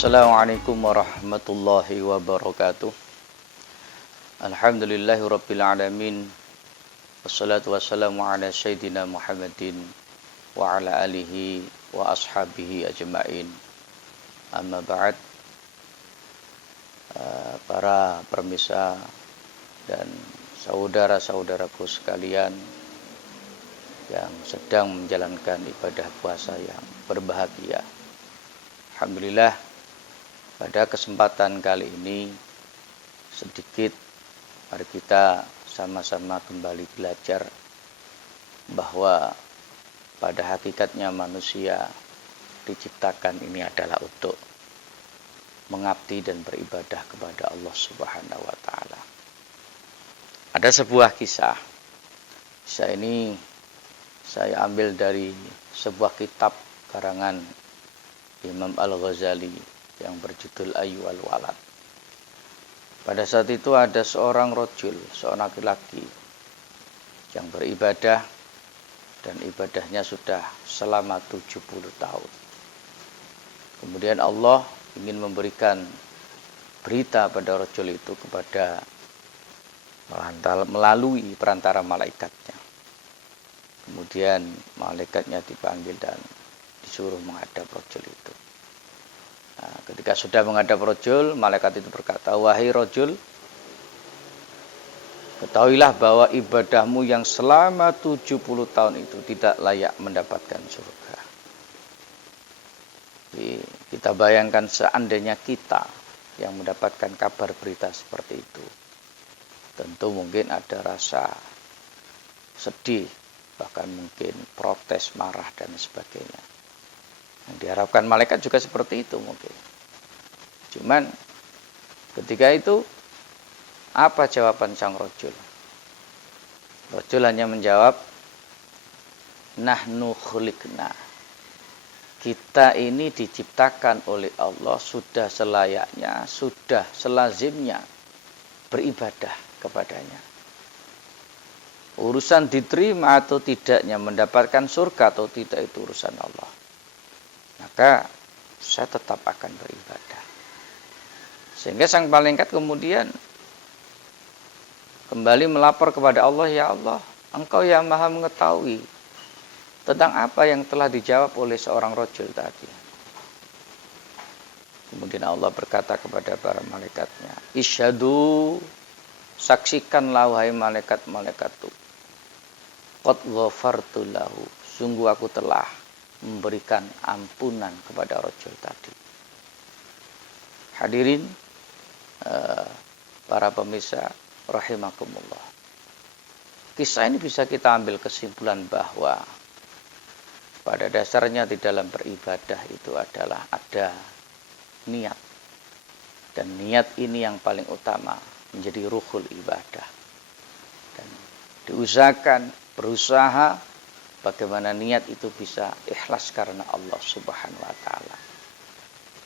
Assalamualaikum warahmatullahi wabarakatuh. Alhamdulillahirabbil alamin. Wassalatu wassalamu ala sayyidina Muhammadin wa ala alihi wa ashabihi ajmain. Amma ba'd. Para permisa dan saudara-saudaraku sekalian yang sedang menjalankan ibadah puasa yang berbahagia. Alhamdulillah, pada kesempatan kali ini sedikit mari kita sama-sama kembali belajar bahwa pada hakikatnya manusia diciptakan ini adalah untuk mengabdi dan beribadah kepada Allah Subhanahu wa taala. Ada sebuah kisah. Kisah ini saya ambil dari sebuah kitab karangan Imam Al-Ghazali yang berjudul Ayyuhal Walad. Pada saat itu ada seorang rajul, seorang laki-laki yang beribadah dan ibadahnya sudah selama 70 tahun. Kemudian Allah ingin memberikan berita pada rajul itu kepada melalui perantara malaikatnya. Kemudian malaikatnya dipanggil dan disuruh menghadap rajul itu. Nah, ketika sudah menghadap rajul, malaikat itu berkata, "Wahai rajul, ketahuilah bahwa ibadahmu yang selama 70 tahun itu tidak layak mendapatkan surga." Jadi, kita bayangkan seandainya kita yang mendapatkan kabar berita seperti itu. Tentu mungkin ada rasa sedih, bahkan mungkin protes, marah, dan sebagainya. Yang diharapkan malaikat juga seperti itu mungkin. Cuman ketika itu apa jawaban sang rajul? Rajul hanya menjawab, "Nahnu khuliqna." Kita ini diciptakan oleh Allah sudah selayaknya, sudah selazimnya beribadah kepadanya. Urusan diterima atau tidaknya, mendapatkan surga atau tidak, itu urusan Allah. Maka saya tetap akan beribadah. Sehingga sang malaikat kemudian kembali melapor kepada Allah, "Ya Allah, Engkau yang maha mengetahui tentang apa yang telah dijawab oleh seorang rajul tadi." Kemudian Allah berkata kepada para malaikatnya, "Isyhadu, saksikanlah wahai malaikat-malaikatku, qad ghafartu lahu, sungguh aku telah memberikan ampunan kepada rajul tadi." Hadirin para pemirsa rahimakumullah. Kisah ini bisa kita ambil kesimpulan bahwa pada dasarnya di dalam beribadah itu adalah ada niat. Dan niat ini yang paling utama menjadi ruhul ibadah. Dan diusahakan, berusaha bagaimana niat itu bisa ikhlas karena Allah Subhanahu wa taala.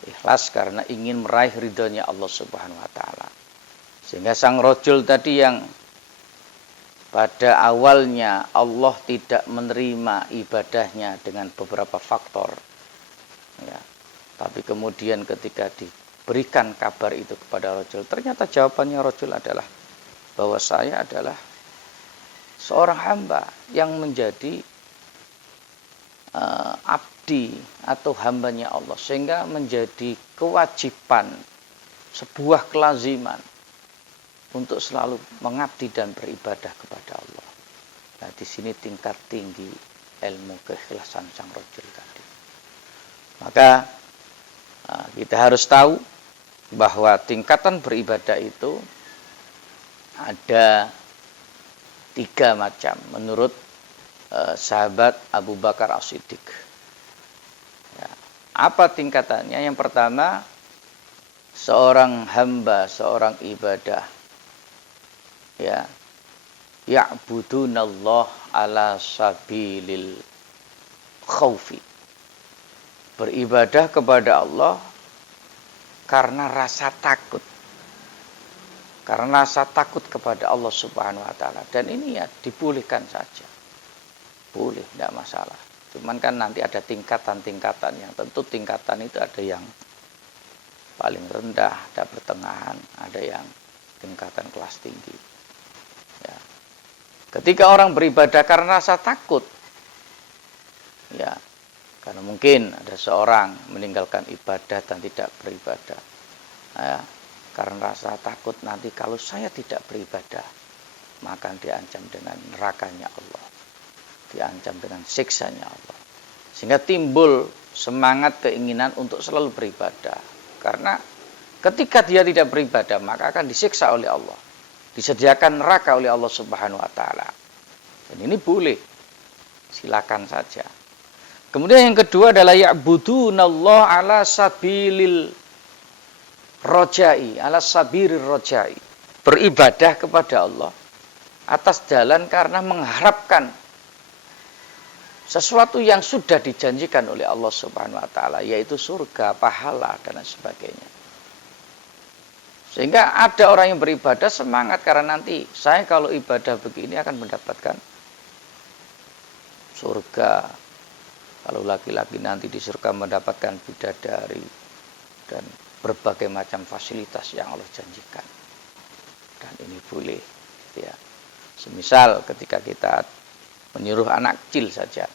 Ikhlas karena ingin meraih ridhonya Allah Subhanahu wa taala. Sehingga sang rajul tadi yang pada awalnya Allah tidak menerima ibadahnya dengan beberapa faktor. Ya. Tapi kemudian ketika diberikan kabar itu kepada rajul, ternyata jawabannya rajul adalah bahwa saya adalah seorang hamba yang menjadi abdi atau hambanya Allah, sehingga menjadi kewajiban, sebuah kelaziman untuk selalu mengabdi dan beribadah kepada Allah. Nah, di sini tingkat tinggi ilmu keikhlasan sang rajul tadi. Maka kita harus tahu bahwa tingkatan beribadah itu ada 3 macam menurut sahabat Abu Bakar As-Siddiq. Ya. Apa tingkatannya? Yang pertama, seorang hamba, seorang ibadah, ya, ya'budunallah ala sabilil khaufi. Beribadah kepada Allah karena rasa takut. Karena rasa takut kepada Allah Subhanahu wa taala. Dan ini ya dibolehkan saja. Boleh, tidak masalah. Cuman kan nanti ada tingkatan-tingkatan yang tentu tingkatan itu ada yang paling rendah, ada pertengahan, ada yang tingkatan kelas tinggi. Ya. Ketika orang beribadah karena rasa takut, ya, karena mungkin ada seorang meninggalkan ibadah dan tidak beribadah, ya, karena rasa takut nanti kalau saya tidak beribadah, maka diancam dengan nerakanya Allah, diancam dengan siksanya Allah. Sehingga timbul semangat keinginan untuk selalu beribadah. Karena ketika dia tidak beribadah, maka akan disiksa oleh Allah. Disediakan neraka oleh Allah Subhanahu wa taala. Dan ini boleh. Silakan saja. Kemudian yang kedua adalah ya'budunallah ala sabilil rojai, ala sabirir rojai. Beribadah kepada Allah atas jalan karena mengharapkan sesuatu yang sudah dijanjikan oleh Allah Subhanahu wa taala, yaitu surga, pahala dan sebagainya. Sehingga ada orang yang beribadah semangat karena nanti saya kalau ibadah begini akan mendapatkan surga. Kalau laki-laki nanti di surga mendapatkan bidadari dan berbagai macam fasilitas yang Allah janjikan. Dan ini boleh, ya. Semisal ketika kita menyuruh anak kecil saja,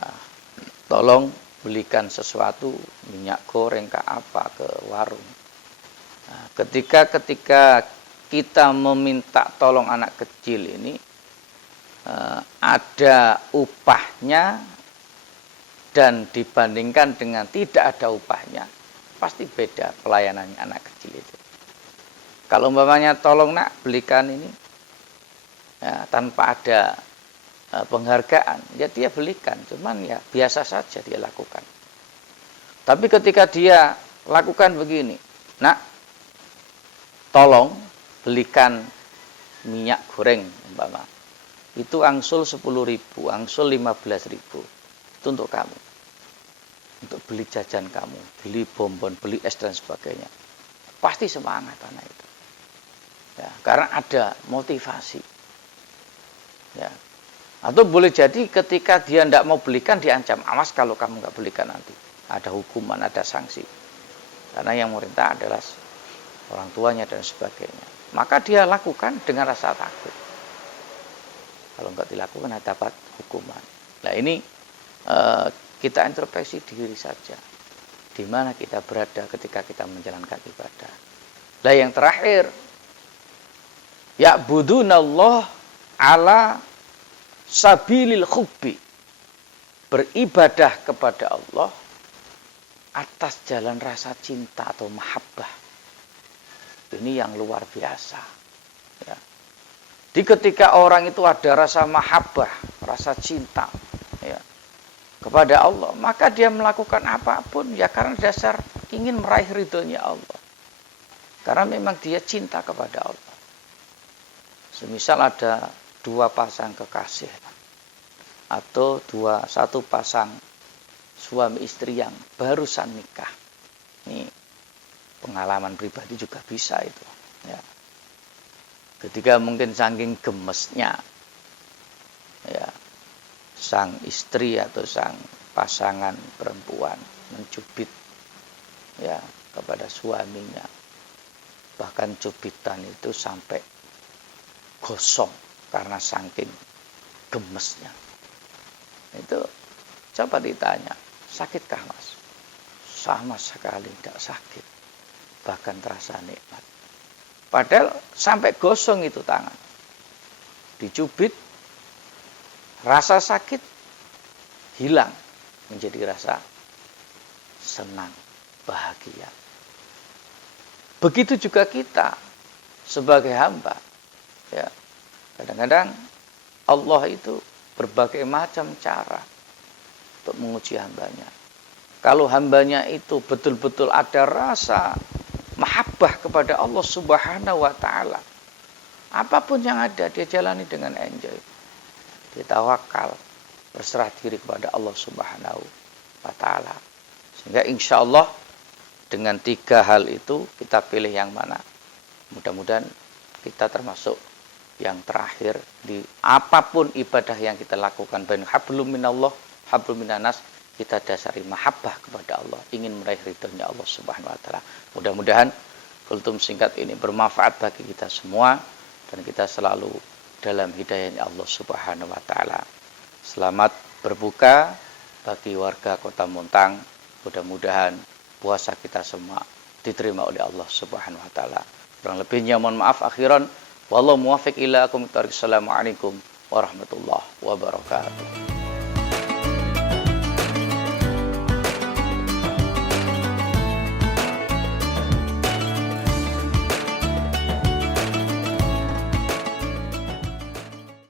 nah, tolong belikan sesuatu, minyak goreng ke apa, ke warung. Nah, ketika kita meminta tolong anak kecil ini, ada upahnya dan dibandingkan dengan tidak ada upahnya, pasti beda pelayanannya anak kecil itu. Kalau umpamanya tolong nak belikan ini, ya, tanpa ada penghargaan, ya dia belikan, cuman ya biasa saja dia lakukan. Tapi ketika dia lakukan begini, nak tolong belikan minyak goreng umpama, itu angsul 10.000, angsul 15.000, itu untuk kamu, untuk beli jajan kamu, beli bonbon, beli es dan sebagainya. Pasti semangat anak itu, ya, karena ada motivasi, ya. Atau boleh jadi ketika dia tidak mau belikan diancam, awas kalau kamu nggak belikan nanti ada hukuman, ada sanksi, karena yang merintah adalah orang tuanya dan sebagainya. Maka dia lakukan dengan rasa takut, kalau nggak dilakukan dapat hukuman. Nah ini kita introspeksi diri saja, di mana kita berada ketika kita menjalankan ibadah. Nah yang terakhir, ya'budunallah ala sabilil hubbi, beribadah kepada Allah atas jalan rasa cinta atau mahabbah. Ini yang luar biasa, ya. Di ketika orang itu ada rasa mahabbah, rasa cinta, ya, kepada Allah, maka dia melakukan apapun ya karena dasar ingin meraih ridhonya Allah, karena memang dia cinta kepada Allah. Semisal ada dua pasang kekasih atau satu pasang suami istri yang barusan nikah. Ini pengalaman pribadi juga bisa itu, ya. Ketika mungkin saking gemesnya, ya, sang istri atau sang pasangan perempuan mencubit, ya, kepada suaminya, bahkan cubitan itu sampai gosong karena saking gemesnya. Itu coba ditanya, sakitkah mas? Sama sekali tidak sakit, bahkan terasa nikmat. Padahal sampai gosong itu tangan, dicubit, rasa sakit hilang menjadi rasa senang, bahagia. Begitu juga kita sebagai hamba, ya. Kadang-kadang Allah itu berbagai macam cara untuk menguji hambanya. Kalau hambanya itu betul-betul ada rasa mahabbah kepada Allah Subhanahu wa ta'ala, apapun yang ada dia jalani dengan enjoy, dia tawakal, berserah diri kepada Allah Subhanahu wa ta'ala. Sehingga insya Allah dengan 3 hal itu kita pilih yang mana. Mudah-mudahan kita termasuk yang terakhir di apapun ibadah yang kita lakukan. Bain hablum minallah, hablum minanas, kita dasari mahabbah kepada Allah, ingin meraih ridhonya Allah Subhanahu wa taala. Mudah-mudahan kultum singkat ini bermanfaat bagi kita semua dan kita selalu dalam hidayahnya Allah Subhanahu wa taala. Selamat berbuka bagi warga Kota Muntang. Mudah-mudahan puasa kita semua diterima oleh Allah Subhanahu wa taala. Kurang lebihnya mohon maaf akhiran. Wallahu muwaffiq ila aqwamit thoriq. Assalamualaikum warahmatullahi wabarakatuh.